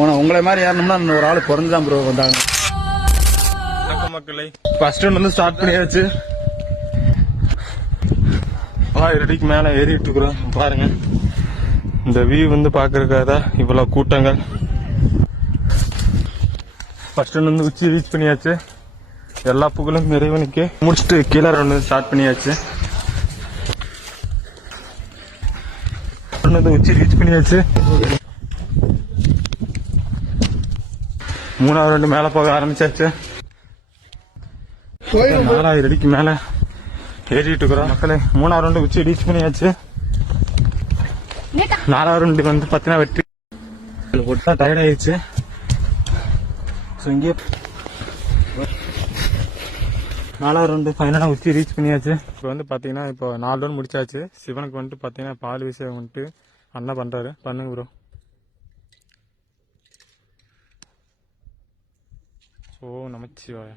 உங்களை மாதிரி ஏறணும்னா ஒரு ஆள் குறைஞ்சுதான் ப்ரோ வந்தாங்க. வணக்கம் மக்களே, ஃபர்ஸ்ட் ரவுண்ட் வந்து ஸ்டார்ட் பண்ணியாச்சு. 1000 அடிக்கு மேல ஏறிட்டு இருக்கிறோம். பாருங்க இந்த வியூ வந்து பாக்குறதுக்காக இவ்வளவு கூட்டங்கள். ஃபர்ஸ்ட் ரவுண்ட் வந்து உச்சி ரீச் பண்ணியாச்சு. எல்லா புகழும் இறைவனுக்கு. முடிச்சுட்டு கீழே ரவுண்ட் ஸ்டார்ட் பண்ணியாச்சு. உச்சி ரீச் பண்ணியாச்சு. 3வது ரவுண்ட் மேல போக ஆரம்பிச்சாச்சு. 4000 அடிக்கு மேல ஏறிட்டு இருக்கிறோம் மக்களே. 3வது ரவுண்ட் உச்சி ரீச் பண்ணியாச்சு. 4வது ரவுண்ட் வந்து பாத்தீங்கன்னா வெற்றி டயர்ட் ஆயிடுச்சு. இங்கே 4வது ரவுண்டு ஃபைனலாக உச்சி ரீச் பண்ணியாச்சு. இப்போ வந்து பார்த்தீங்கன்னா இப்போ 4 ரவுண்ட் முடிச்சாச்சு. சிவனுக்கு வந்துட்டு பார்த்தீங்கன்னா பால் விஷயம் வந்துட்டு அண்ணா பண்ணுறாரு. பண்ணுங்க ப்ரோ. ஓ நமச்சிவாயா.